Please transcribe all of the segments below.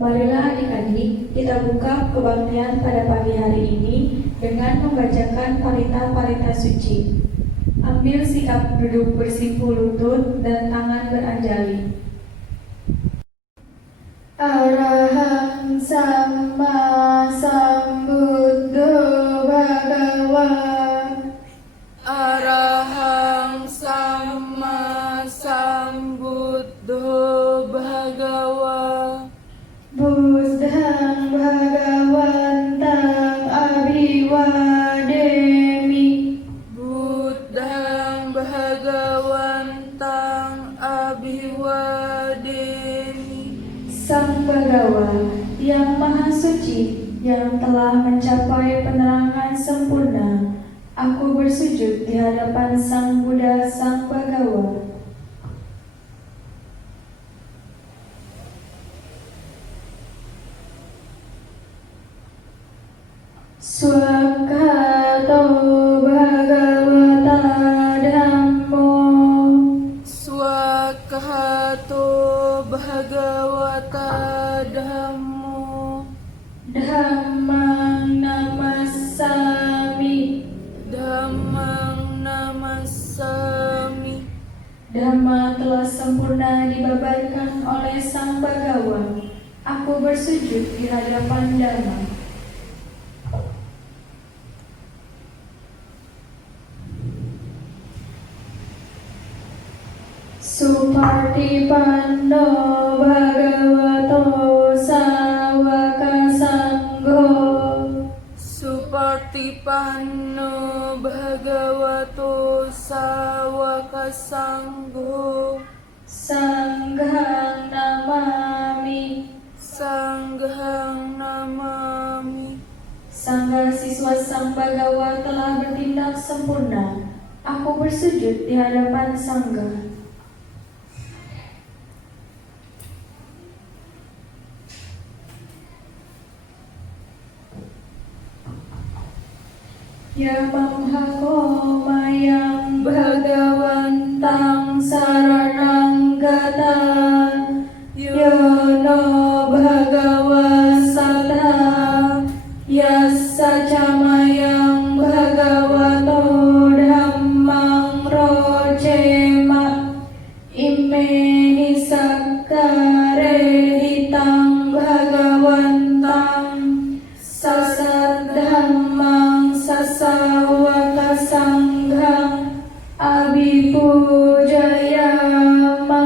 Marilah adik-adik kita buka kebaktian pada pagi hari ini dengan membacakan parita-parita suci. Ambil sikap duduk bersimpuh lutut dan tangan beranjali. Arahang Sama Sambuddho Bhagawa. Arahang Sama Sambuddho Bhagawa. Buddhang Bhagawantang Abhiwademi. Buddhang Bhagawantang Abhiwademi. Sang Bhagawa yang Maha Suci, yang telah mencapai penerangan sempurna, aku bersujud di hadapan Sang Buddha Sang Bhagawa. Swakato Bhagavata Dhammo. Swakato Bhagavata Dhammo. Dhammang Namassami. Dhammang Namassami. Dhamma telah sempurna dibabarkan oleh Sang Bhagawa. Aku bersujud di hadapan Dhamma. Supartipanno Bhagavato Sawaka Sangho. Supartipanno Bhagavato Sawaka Sangho. Sanghang Namami. Sanghang Namami. Sangha siswa Sang Bhagawa telah bertindak sempurna. Aku bersujud di hadapan Sangha. Yamamhako mayang Bhagawantang saranang gata. Yono Bhagawa Sattha. Yassa camayang Bhagavato Dhammang Rojema. Imeni sakkare hitang Bhagawantang. Sasat dhammang sasawaka sanghang abhipujayama.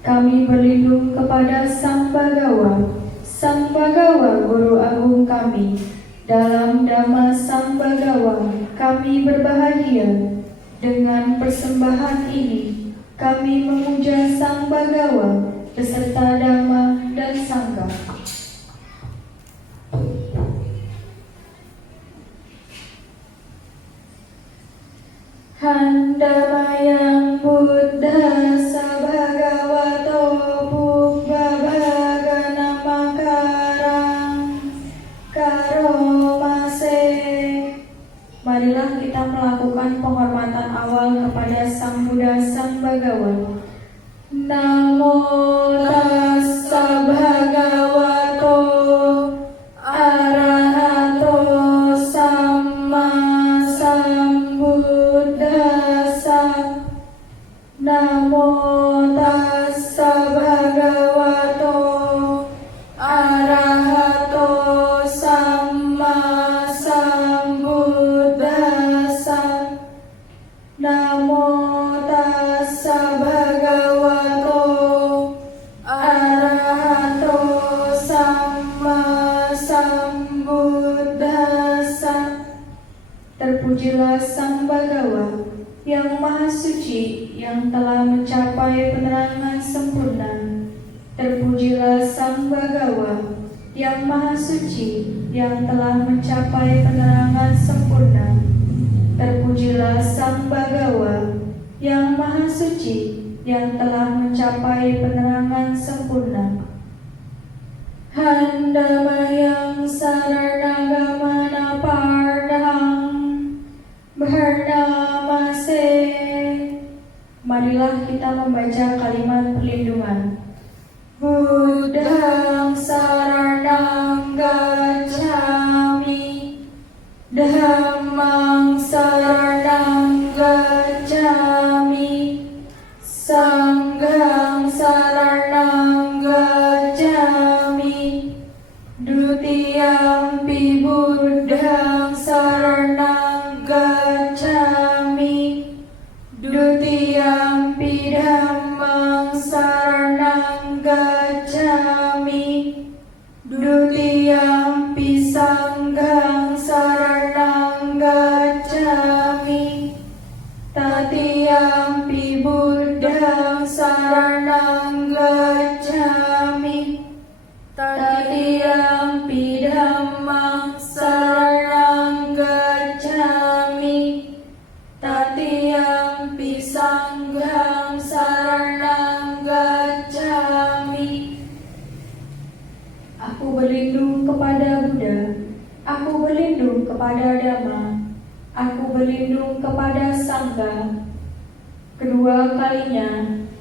Kami berlindung kepada Sang Bhagawa. Sang Bhagawa Guru Agung kami. Dalam Dhamma Sang Bhagawa kami berbahagia. Dengan persembahan ini kami memuja Sang Bhagawa beserta Dhamma dan Sangha. Handamayang Buddha Sabhagavato Pubbabhaga Namakarang Karomase. Marilah kita melakukan penghormatan awal kepada Sang Buddha Sang Bhagawa. Namo Terpujilah Sang Bagawa yang Maha Suci, yang telah mencapai penerangan sempurna. Terpujilah Sang Bagawa yang Maha Suci, yang telah mencapai penerangan sempurna. Terpujilah Sang Bagawa yang Maha Suci, yang telah mencapai penerangan sempurna. Handamayang Saranagama Pardahang Bharnamase. Marilah kita membaca kalimat perlindungan. Buddhang saranang gacchami, Dhammang saranang gacchami, Sanghang saranang gacchami, Dutiyampi Buddhang saranang gacchami, Dutiyampi Dhammang saranang gacchami, Dutiyampi Sanghang saranang gacchami, Tatiyampi Buddhang saranang gacchami, Tatiyampi Dhammang saranang gacchami, Tatiyampi Sanghang saranang gacchami. Aku berlindung kepada Buddha, aku berlindung kepada Dhamma, aku berlindung kepada Sangha. Kedua kalinya,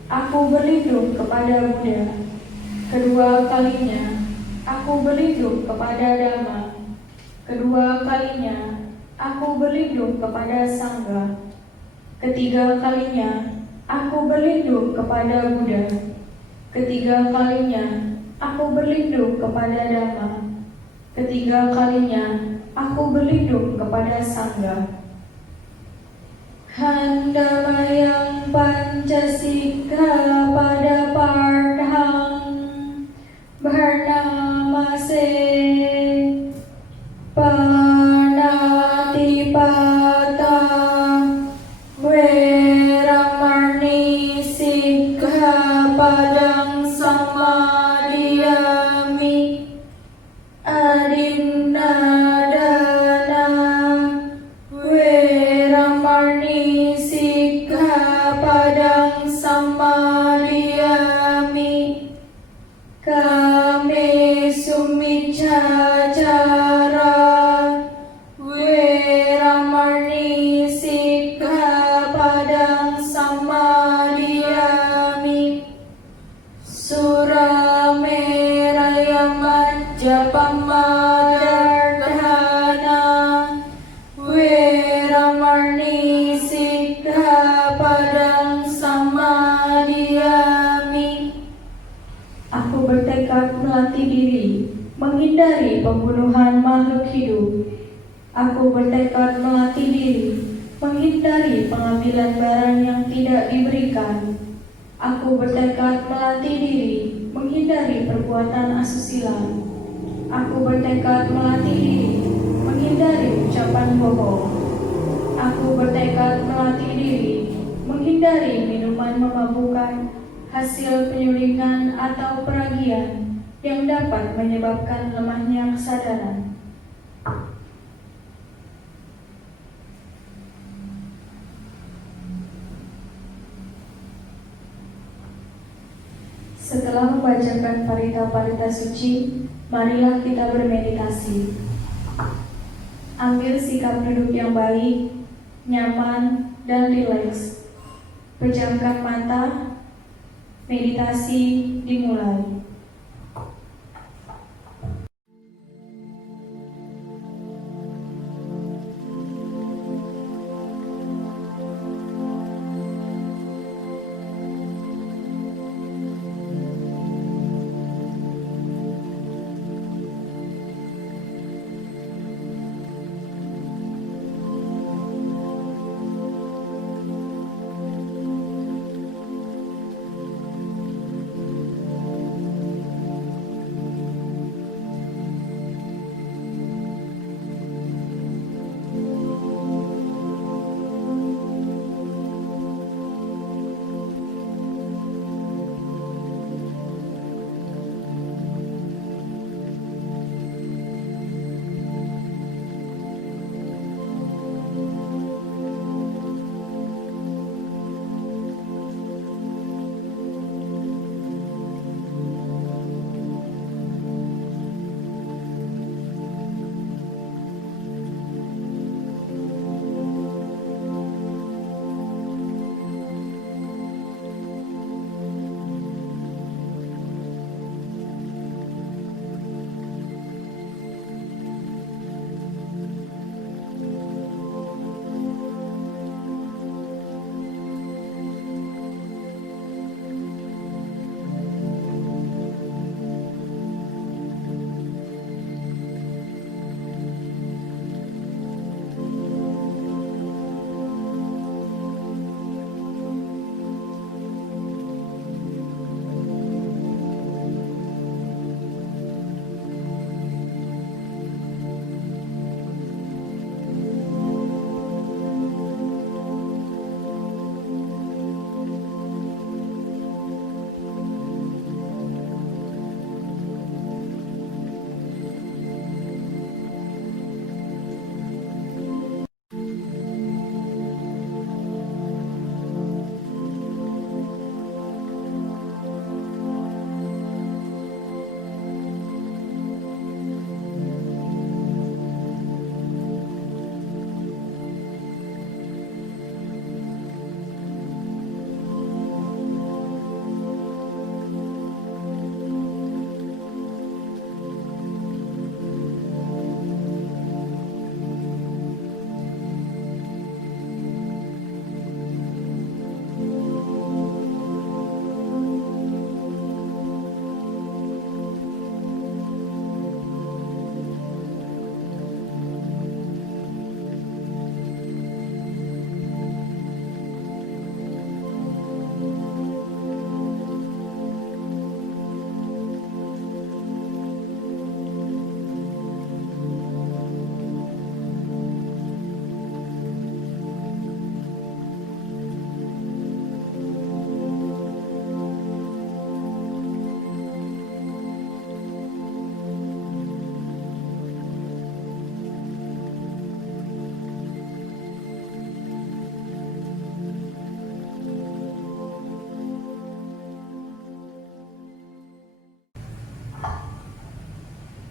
aku berlindung kepada Buddha. Kedua kalinya, aku berlindung kepada Dhamma. Kedua kalinya, aku berlindung kepada Sangha. Ketiga kalinya, aku berlindung kepada Buddha. Ketiga kalinya, aku berlindung kepada Dhamma. Ketiga kalinya, aku berlindung kepada Sangha. Handamayang Pancasika pada Pardahang Bharnamase. Panatipata Weramarni Sikkhapadang Samadhiyami. Adinadana Weramarni Sikkhapadang Samadhiyami. Kame Sumicacara Weramarni Sikkhapadang Samadhiyami. Surameraya Majapamadarthana Weramarni Sikkhapadang Samadhiyami. Aku bertekad melatih diri menghindari pembunuhan makhluk hidup. Aku bertekad melatih diri menghindari pengambilan barang yang tidak diberikan. Aku bertekad melatih diri menghindari perbuatan asusila. Aku bertekad melatih diri menghindari ucapan bohong. Aku bertekad melatih diri menghindari minuman memabukkan, hasil penyulingan atau peragian yang dapat menyebabkan lemahnya kesadaran. Setelah membacakan parita-parita suci, marilah kita bermeditasi. Ambil sikap duduk yang baik, nyaman, dan rileks. Pejamkan mata, meditasi dimulai.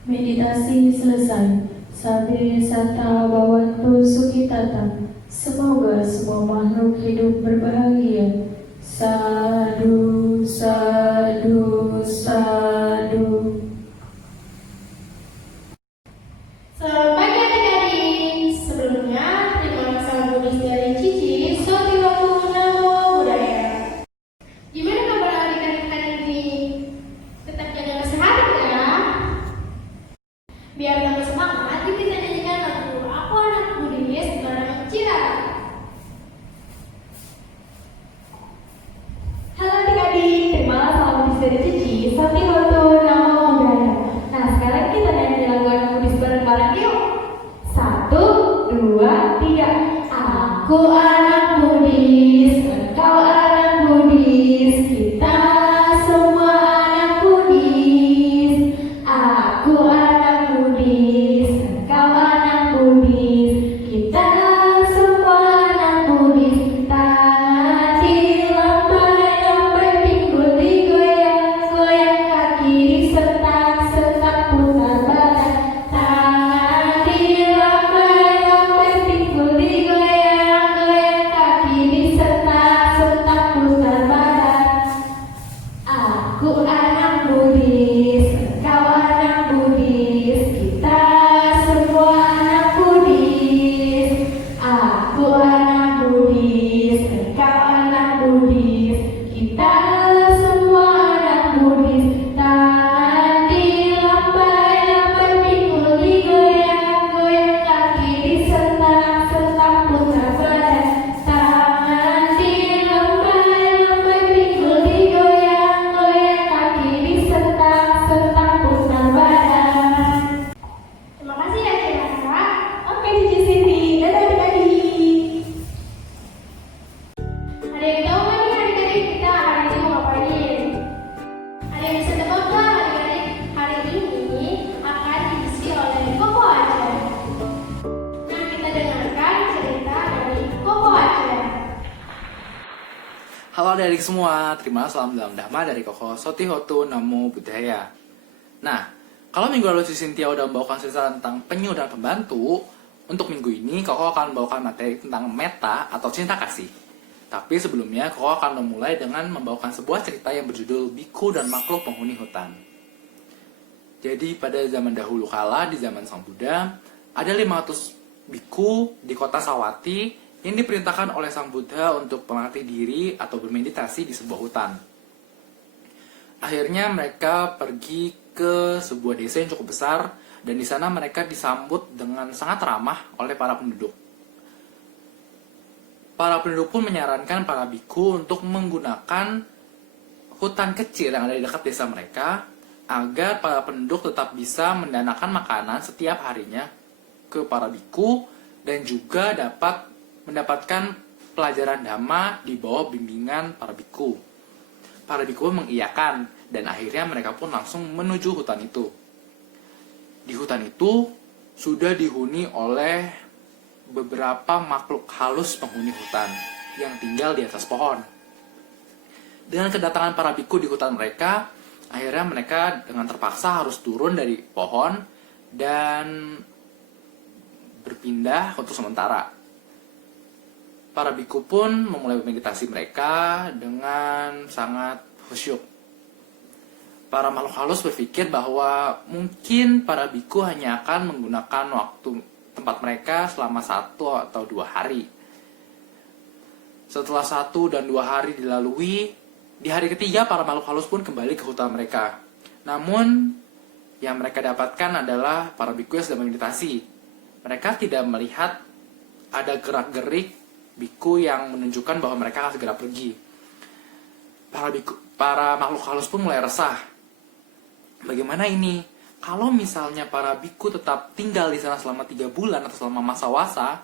Meditasi selesai. Sabe sata bawantu sukitata. Semoga semua makhluk hidup berbahagia. Sadu, sadu, sadu. Selamat pagi adik-adik. Sebelumnya, terima kasih Buddhis dari Cici, Sotiwatu Namo Buddhaya. Gimana kabar adik-adik hari ini? Tetap jaga kesehatan ya. Biar tambah semangat, yuk kita nyanyikan lagu Aku Anak Buddhis bareng Cira. Halo adik-adik, terimalah salam Buddhis dari Cici, Sotiwatu Namo Buddhaya. Nah, sekarang kita nyanyi lagu anak Buddhis bareng-bareng yuk. 1, 2, 3. Aku anak Buddhis, engkau anak Buddhis, kita semua anak Buddhis. Aku anak Buddhis, engkau anak Buddhis, kita semua anak Buddhis. Tangan dilambai-lambai, pinggul digoyang-goyang, kaki disetak-setak, putar badan. Tangan dilambai-lambai, pinggul digoyang-goyang, kaki disetak-setak, putar badan. Aku anak Buddhis, engkau anak Buddhis, kita semua anak Buddhis. Aku anak Buddhis, engkau anak Buddhis, kita semua anak Buddhis. Tangan dilambai-lambai, pinggul digoyang-goyang, kaki disetak-setak, putar badan. Tangan dilambai-lambai, pinggul digoyang-goyang, kaki disetak-setak, putar badan. Terima kasih ya Cira. Oke, Cici Siti, dadah adik-adik. Ada yang tahu nggak nih adik-adik kita hari ini mau ngapain? Ada yang bisa tebak nggak adik-adik? Hari ini akan diisi oleh Koko Aceh. Nah, kita dengarkan cerita dari Koko Aceh. Halo adik-adik semua, terima salam dalam Dhamma dari Koko Sotiwatu Namo Buddhaya. Nah, kalau minggu lalu si Cynthia udah membawakan cerita tentang penyu dan pembantu, untuk minggu ini Koko akan membawakan materi tentang metta atau cinta kasih. Tapi sebelumnya Koko akan memulai dengan membawakan sebuah cerita yang berjudul Biku dan Makhluk Penghuni Hutan. Jadi pada zaman dahulu kala, di zaman Sang Buddha, ada 500 biku di kota Sawati yang diperintahkan oleh Sang Buddha untuk melatih diri atau bermeditasi di sebuah hutan. Akhirnya mereka pergi ke sebuah desa yang cukup besar, dan di sana mereka disambut dengan sangat ramah oleh para penduduk. Para penduduk pun menyarankan para biku untuk menggunakan hutan kecil yang ada di dekat desa mereka, agar para penduduk tetap bisa mendanakan makanan setiap harinya ke para biku, dan juga dapat mendapatkan pelajaran Dhamma di bawah bimbingan para biku. Para biku mengiyakan, dan akhirnya mereka pun langsung menuju hutan itu. Di hutan itu sudah dihuni oleh beberapa makhluk halus penghuni hutan yang tinggal di atas pohon. Dengan kedatangan para biku di hutan mereka, akhirnya mereka dengan terpaksa harus turun dari pohon dan berpindah untuk sementara. Para biku pun memulai meditasi mereka dengan sangat khusyuk. Para makhluk halus berpikir bahwa mungkin para biku hanya akan menggunakan waktu tempat mereka selama 1 atau 2 hari. Setelah 1 dan 2 hari dilalui, di hari ketiga para makhluk halus pun kembali ke hutan mereka. Namun, yang mereka dapatkan adalah para biku yang sedang meditasi. Mereka tidak melihat ada gerak-gerik biku yang menunjukkan bahwa mereka akan segera pergi. Para makhluk halus pun mulai resah. Bagaimana ini? Kalau misalnya para biku tetap tinggal di sana selama 3 bulan atau selama masa wasa,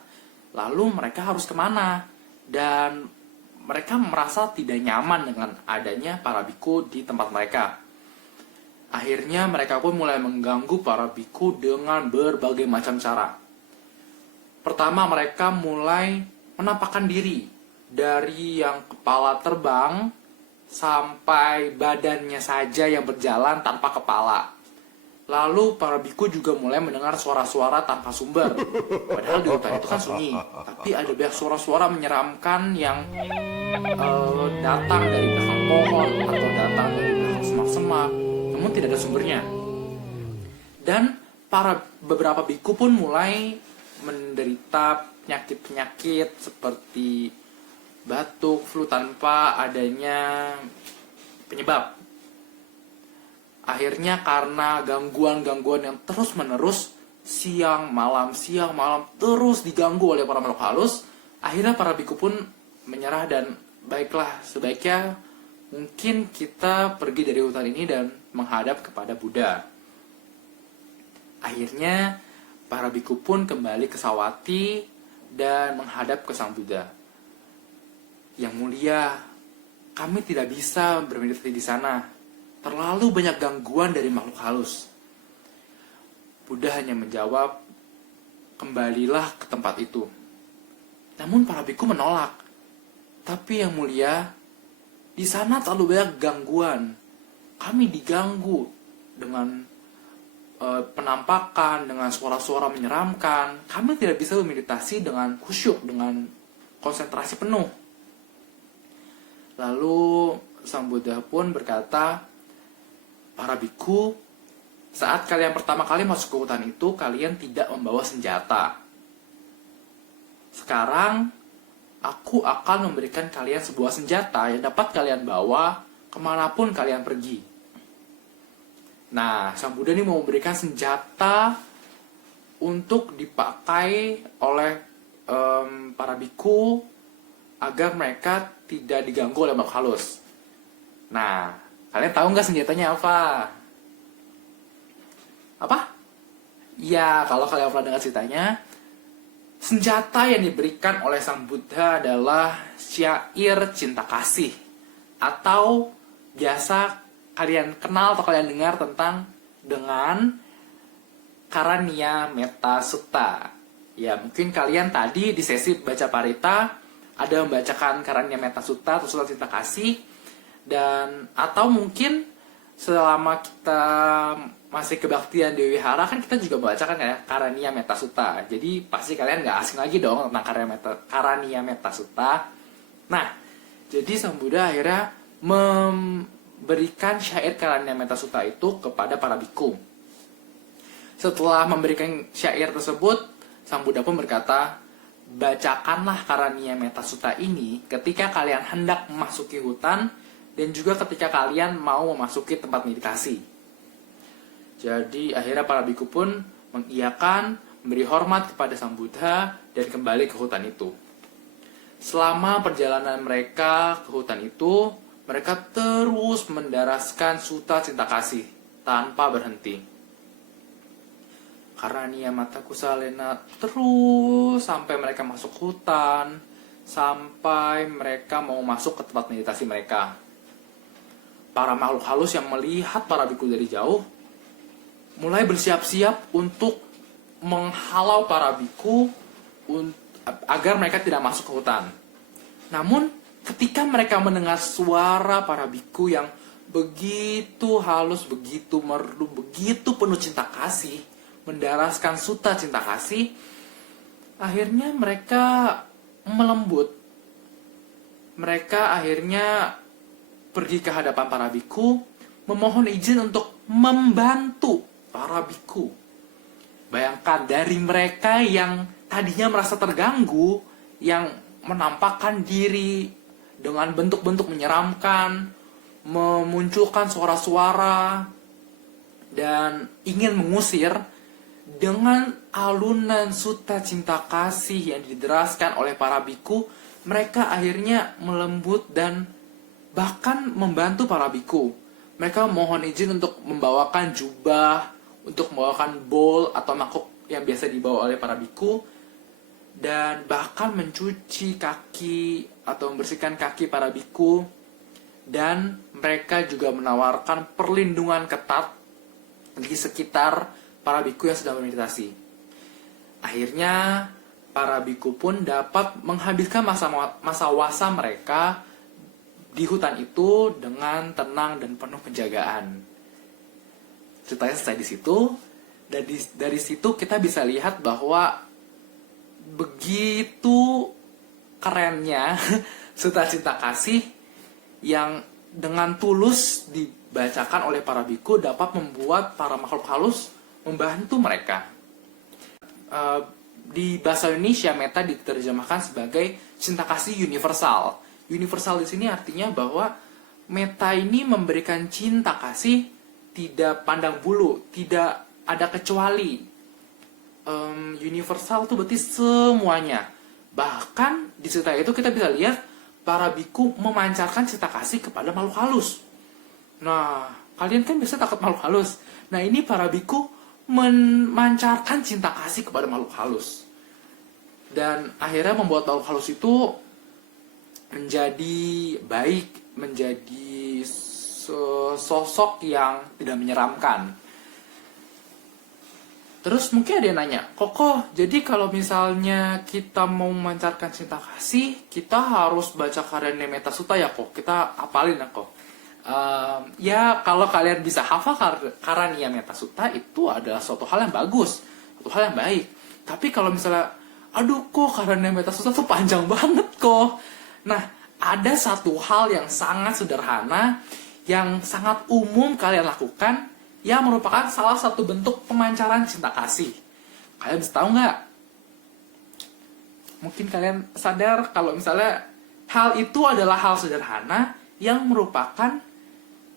lalu mereka harus kemana? Dan mereka merasa tidak nyaman dengan adanya para biku di tempat mereka. Akhirnya mereka pun mulai mengganggu para biku dengan berbagai macam cara. Pertama, mereka mulai menampakkan diri dari yang kepala terbang sampai badannya saja yang berjalan tanpa kepala. Lalu para biku juga mulai mendengar suara-suara tanpa sumber. Padahal di hutan itu kan sunyi, tapi ada banyak suara-suara menyeramkan yang datang dari belakang pohon atau datang dari belakang semak-semak, namun tidak ada sumbernya. Dan beberapa biku pun mulai menderita penyakit-penyakit seperti batuk, flu tanpa adanya penyebab. Akhirnya karena gangguan-gangguan yang terus-menerus, siang malam terus diganggu oleh para makhluk halus, akhirnya para biku pun menyerah dan baiklah, sebaiknya mungkin kita pergi dari hutan ini dan menghadap kepada Buddha. Akhirnya para biku pun kembali ke Sawati dan menghadap ke Sang Buddha. Yang mulia, kami tidak bisa bermeditasi di sana. Terlalu banyak gangguan dari makhluk halus. Buddha hanya menjawab, kembalilah ke tempat itu. Namun para biku menolak. Tapi yang mulia, di sana terlalu banyak gangguan. Kami diganggu dengan penampakan, dengan suara-suara menyeramkan. Kami tidak bisa bermeditasi dengan khusyuk, dengan konsentrasi penuh. Lalu Sang Buddha pun berkata, para biku, saat kalian pertama kali masuk ke hutan itu, kalian tidak membawa senjata. Sekarang, aku akan memberikan kalian sebuah senjata yang dapat kalian bawa kemanapun kalian pergi. Nah, Sang Buddha ini mau memberikan senjata untuk dipakai oleh para biku agar mereka tidak diganggu oleh makhluk halus. Nah, kalian tahu nggak senjatanya apa? Apa? Ya, kalau kalian pernah dengar ceritanya, senjata yang diberikan oleh Sang Buddha adalah syair cinta kasih. Atau biasa kalian kenal atau kalian dengar dengan Karaniya Metta Sutta. Ya, mungkin kalian tadi di sesi baca parita ada membacakan Karaniya Metta Sutta atau Sutta Cinta Kasih. Dan atau mungkin selama kita masih kebaktian di wihara kan kita juga membacakan ya Karaniya Metta Sutta. Jadi pasti kalian nggak asing lagi dong tentang Karaniya Metta Sutta. Nah, jadi Sang Buddha akhirnya memberikan syair Karaniya Metta Sutta itu kepada para biku. Setelah memberikan syair tersebut, Sang Buddha pun berkata, bacakanlah Karaniya Metta Sutta ini ketika kalian hendak memasuki hutan dan juga ketika kalian mau memasuki tempat meditasi. Jadi akhirnya para biku pun mengiyakan, memberi hormat kepada Sang Buddha dan kembali ke hutan itu. Selama perjalanan mereka ke hutan itu, mereka terus mendaraskan sutta cinta kasih tanpa berhenti. Karaniya Metta Kusalena terus sampai mereka masuk hutan, sampai mereka mau masuk ke tempat meditasi mereka. Para makhluk halus yang melihat para biku dari jauh mulai bersiap-siap untuk menghalau para biku agar mereka tidak masuk ke hutan. Namun, ketika mereka mendengar suara para biku yang begitu halus, begitu merdu, begitu penuh cinta kasih, mendaraskan sutta cinta kasih, akhirnya mereka melembut. Mereka akhirnya pergi ke hadapan para biku, memohon izin untuk membantu para biku. Bayangkan, dari mereka yang tadinya merasa terganggu, yang menampakkan diri dengan bentuk-bentuk menyeramkan, memunculkan suara-suara, dan ingin mengusir, dengan alunan sutta cinta kasih yang dideraskan oleh para biku, mereka akhirnya melembut dan bahkan membantu para biku. Mereka mohon izin untuk membawakan jubah, untuk membawakan bowl atau mangkuk yang biasa dibawa oleh para biku, dan bahkan mencuci kaki atau membersihkan kaki para biku. Dan mereka juga menawarkan perlindungan ketat di sekitar para biku yang sedang bermeditasi. Akhirnya para biku pun dapat menghabiskan masa wasa mereka di hutan itu dengan tenang dan penuh penjagaan. ceritanya selesai di situ. Dan dari situ kita bisa lihat bahwa begitu kerennya cerita cinta kasih yang dengan tulus dibacakan oleh para biku dapat membuat para makhluk halus membantu mereka. Di bahasa Indonesia, meta diterjemahkan sebagai cinta kasih universal. Universal di sini artinya bahwa meta ini memberikan cinta kasih tidak pandang bulu, tidak ada kecuali. Universal itu berarti semuanya. Bahkan di cerita itu kita bisa lihat para biku memancarkan cinta kasih kepada makhluk halus. Nah, kalian kan biasa takut makhluk halus. Nah, ini para biku memancarkan cinta kasih kepada makhluk halus. Dan akhirnya membuat makhluk halus itu menjadi baik, menjadi sosok yang tidak menyeramkan. Terus mungkin ada yang nanya, Koko, jadi kalau misalnya kita mau memancarkan cinta kasih, kita harus baca karya Metta Sutta ya kok? Kita hafalin ya kok? Ya kalau kalian bisa hafal karya Metta Sutta itu adalah suatu hal yang bagus, suatu hal yang baik. Tapi kalau misalnya, aduh kok karya Metta Sutta tuh panjang banget kok. Nah, ada satu hal yang sangat sederhana, yang sangat umum kalian lakukan, yang merupakan salah satu bentuk pemancaran cinta kasih. Kalian bisa tahu nggak? Mungkin kalian sadar kalau misalnya hal itu adalah hal sederhana yang merupakan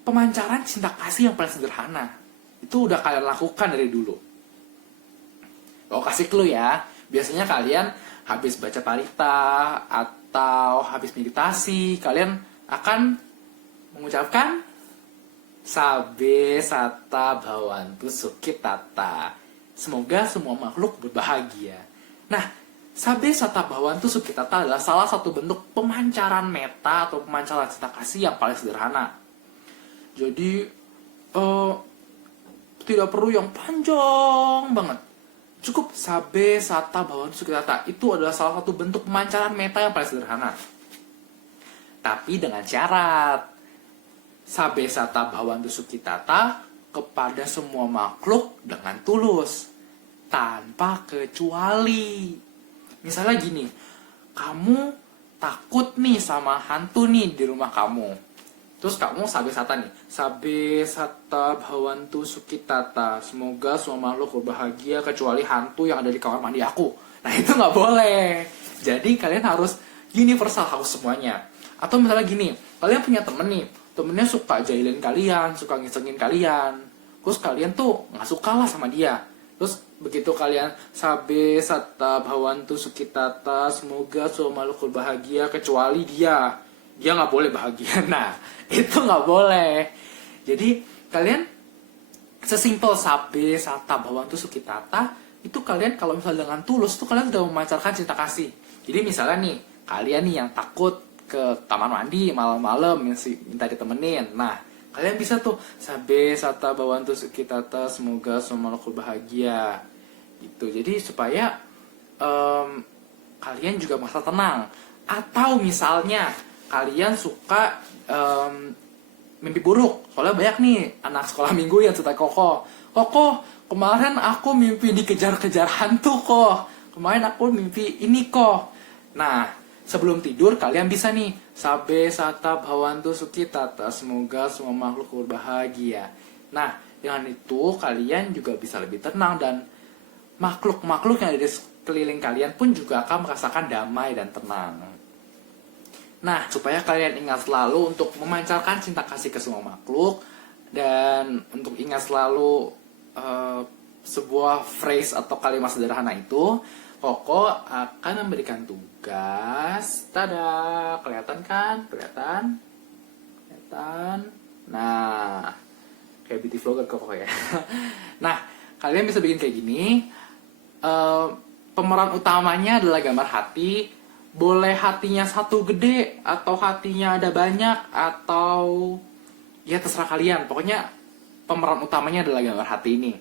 pemancaran cinta kasih yang paling sederhana. Itu udah kalian lakukan dari dulu. Kalau kasih clue ya, biasanya kalian habis baca parita atau habis meditasi, kalian akan mengucapkan Sabe Sata Bhawantu Sukhitata. Semoga semua makhluk berbahagia. Nah, Sabe Sata Bhawantu Sukhitata adalah salah satu bentuk pemancaran meta atau pemancaran cinta kasih yang paling sederhana. Jadi, tidak perlu yang panjang banget. Cukup Sabe Sata Bhawantu Sukhitata. Itu adalah salah satu bentuk pemancaran meta yang paling sederhana. Tapi dengan syarat. Sabe Sata Bhawantu Sukhitata kepada semua makhluk dengan tulus, tanpa kecuali. Misalnya gini, kamu takut nih sama hantu nih di rumah kamu. Terus kamu Sabe Sata nih, Sabe Sata Bhawantu Sukhitata, semoga semua makhluk berbahagia kecuali hantu yang ada di kamar mandi aku. Nah itu nggak boleh. Jadi kalian harus universal, harus semuanya. Atau misalnya gini, kalian punya temen nih, temennya suka jahilin kalian, suka ngisengin kalian. Terus kalian tuh nggak suka lah sama dia. Terus begitu kalian Sabe Sata Bhawantu Sukhitata, semoga semua makhluk berbahagia kecuali dia. Dia nggak boleh bahagia. Nah, itu nggak boleh. Jadi kalian sesimpel Sabe Sata Bhawantu Sukhitata, itu kalian kalau misalnya dengan tulus tuh kalian sudah memancarkan cinta kasih. Jadi misalnya nih, kalian nih yang takut ke kamar mandi malam-malam minta ditemenin. Nah, kalian bisa tuh Sabe Sata Bhawantu Sukhitata, semoga semua makhluk bahagia. Gitu. Jadi supaya kalian juga merasa tenang. Atau misalnya kalian suka mimpi buruk. Soalnya banyak nih anak sekolah minggu yang cerita Koko, kemarin aku mimpi dikejar-kejar hantu kok. Kemarin aku mimpi ini kok. Nah, sebelum tidur kalian bisa nih Sabe Sata Bhawantu Sukhitata, semoga semua makhluk berbahagia. Nah, dengan itu kalian juga bisa lebih tenang dan makhluk-makhluk yang ada di sekeliling kalian pun juga akan merasakan damai dan tenang. Nah, supaya kalian ingat selalu untuk memancarkan cinta kasih ke semua makhluk dan untuk ingat selalu sebuah phrase atau kalimat sederhana itu, Koko akan memberikan tugas. Tada, kelihatan kan? Kelihatan? Nah, kayak beauty vlogger Koko ya. Nah, kalian bisa bikin kayak gini. Pemeran utamanya adalah gambar hati. Boleh hatinya satu gede, atau hatinya ada banyak, atau ya terserah kalian. Pokoknya pemeran utamanya adalah gambar hati ini.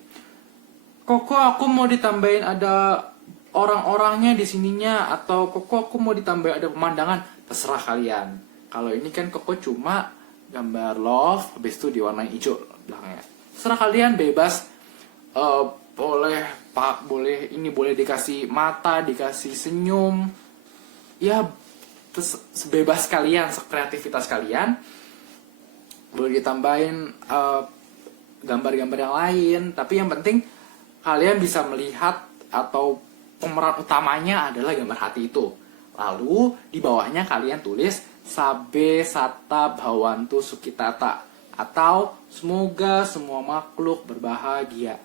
Koko, aku mau ditambahin ada orang-orangnya di sininya, atau Koko aku mau ditambah ada pemandangan, terserah kalian. Kalau ini kan Koko cuma gambar love, habis itu diwarnai hijau belakangnya. Serah kalian bebas, boleh pak, boleh dikasih mata, dikasih senyum, ya sebebas kalian, sekreativitas kalian. Boleh ditambahin gambar-gambar yang lain, tapi yang penting kalian bisa melihat atau pemeran utamanya adalah gambar hati itu. Lalu di bawahnya kalian tulis Sabe Sata Bhawantu Sukitata atau semoga semua makhluk berbahagia.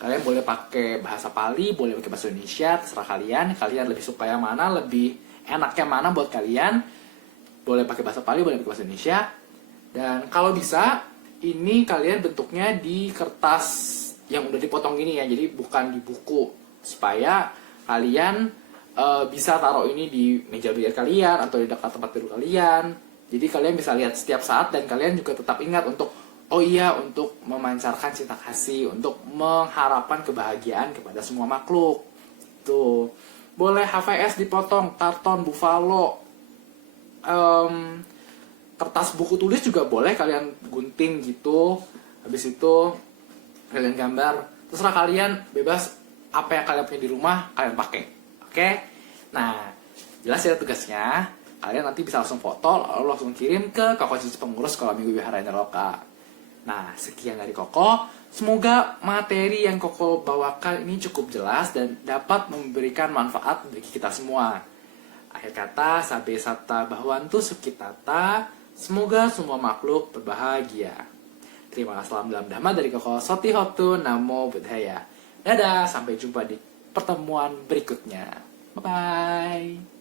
Kalian boleh pakai bahasa Pali, boleh pakai bahasa Indonesia, terserah kalian. Kalian lebih suka yang mana, lebih enaknya mana buat kalian. Boleh pakai bahasa Pali, boleh pakai bahasa Indonesia. Dan kalau bisa, ini kalian bentuknya di kertas yang udah dipotong gini ya, jadi bukan di buku. Supaya kalian bisa taruh ini di meja belajar kalian atau di dekat tempat tidur kalian. Jadi kalian bisa lihat setiap saat dan kalian juga tetap ingat untuk untuk memancarkan cinta kasih, untuk mengharapkan kebahagiaan kepada semua makhluk. Tuh. Boleh HVS dipotong, karton buffalo, kertas buku tulis juga boleh kalian gunting gitu. Habis itu kalian gambar. Terserah kalian, bebas apa yang kalian punya di rumah kalian pakai. Oke? Nah, jelas ya tugasnya. Kalian nanti bisa langsung foto, lalu langsung kirim ke Koko Cici pengurus Sekolah Minggu Wihara Loka. Nah, sekian dari Koko. Semoga materi yang Koko bawakan ini cukup jelas dan dapat memberikan manfaat bagi kita semua. Akhir kata, Sabe Sata Bhawantu Sukitata. Semoga semua makhluk berbahagia. Terima kasih, salam dalam dhamma dari Koko Soti Hotu Namo Buddhaya. Dadah, sampai jumpa di pertemuan berikutnya. Bye-bye.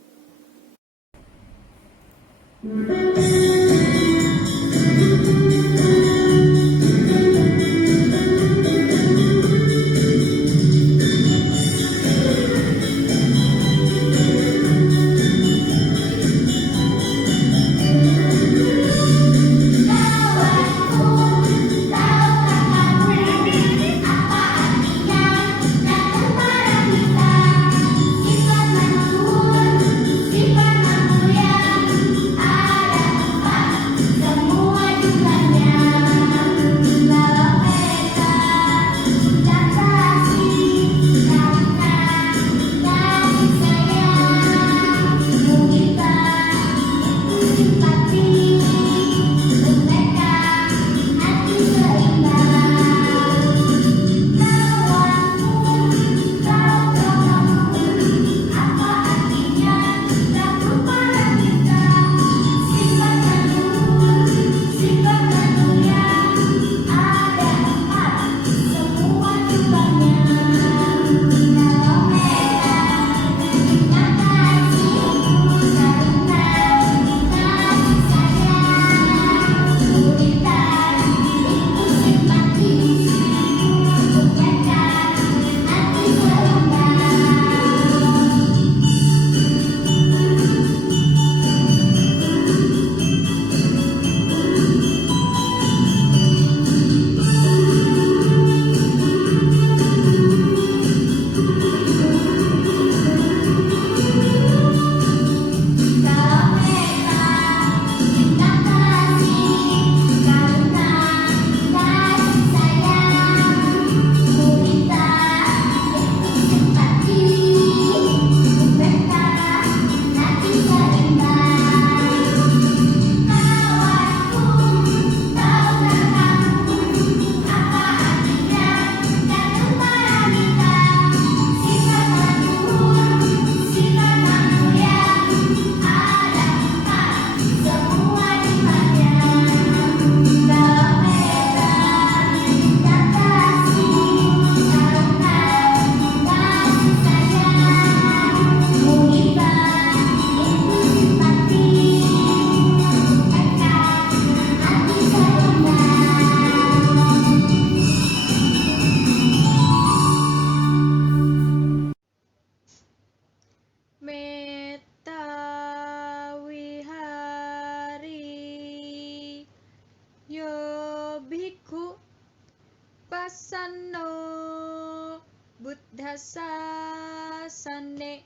Pasano Buddha Sasane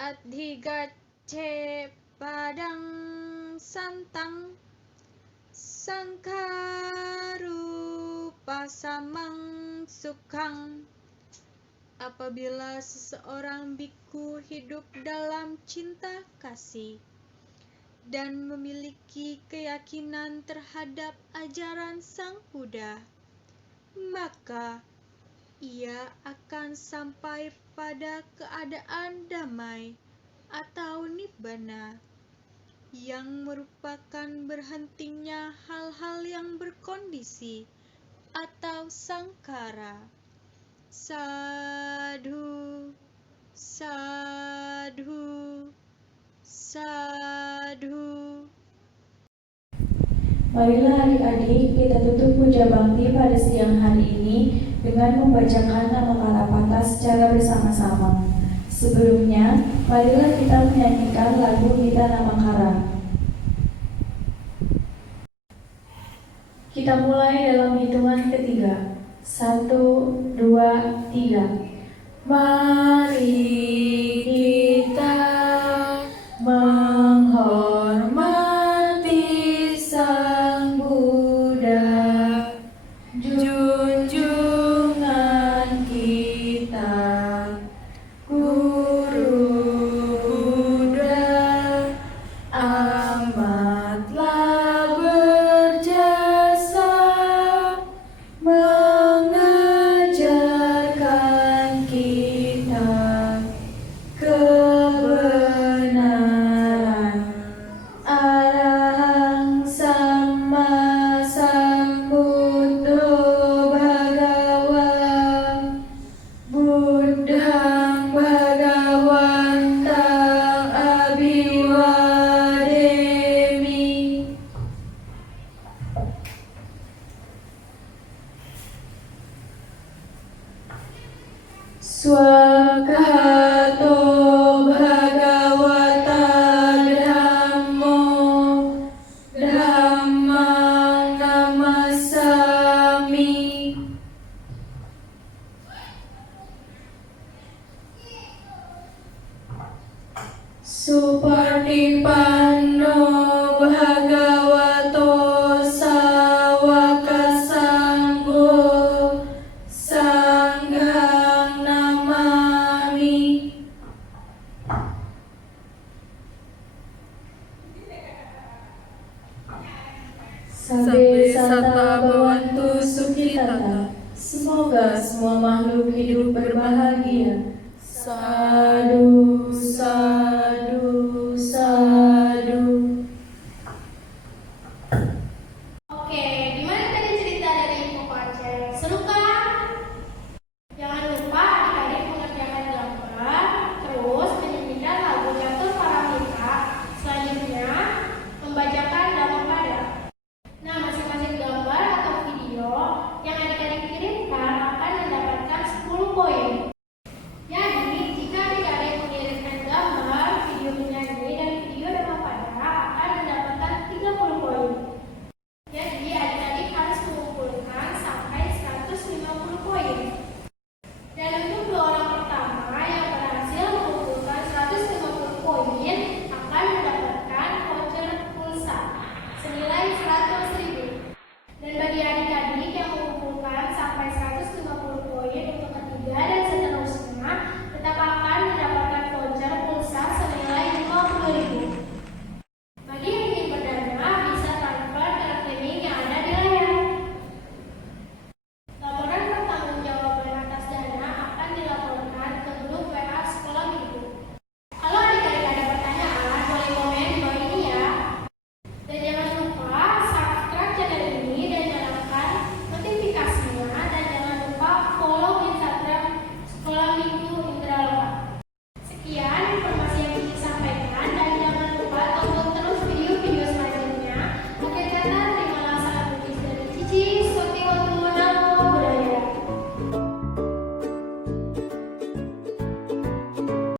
Adhigache Padang Santang Sangkaru samang sukang. Apabila seseorang biku hidup dalam cinta kasih dan memiliki keyakinan terhadap ajaran Sang Buddha, maka ia akan sampai pada keadaan damai atau nibbana, yang merupakan berhentinya hal-hal yang berkondisi atau sangkara. Sadhu, sadhu, sadhu. Marilah adik-adik kita tutup puja bakti pada siang hari ini dengan membacakan nama Kalapata secara bersama-sama. Sebelumnya, marilah kita menyanyikan lagu Gita Namakara. Kita mulai dalam hitungan ketiga. 1, 2, 3. Mari kita menghormati Sang Buddha, junjungan kita, Guru Buddha, amatlah berjasa mengajarkan kita kebenaran. Arahang Samma Sambuddho Bhagawa, Buddhang Bhagawantang Abhiwademi. Swakato Bhagavata Dhammo, Dhammang Namasami. Supartipanno Bhagavato Sawaka Sangho, Sanghang Namami. Sabbe sata bhavantu sukhitata. Semoga semua makhluk hidup berbahagia. Sadhu, sadhu, sadhu. Oke, gimana tadi cerita dari Koko Aceh? Seru kan? Jangan lupa adik-adik mengerjakan gambar, terus menyanyikan lagu Catur Paramita. Selanjutnya, membacakan Dhammapada. Nah, masing-masing gambar atau video yang adik-adik kirimkan akan mendapatkan 10 poin. Jadi, jika adik-adik mengirimkan gambar, video menyanyi, dan video Dhammapada akan mendapatkan 30 poin. Jadi, adik-adik harus mengumpulkan sampai 150 poin. Dan untuk 2 orang pertama yang berhasil mengumpulkan 150 poin akan mendapatkan voucher pulsa senilai 100.000. Dan bagi adik-adik yang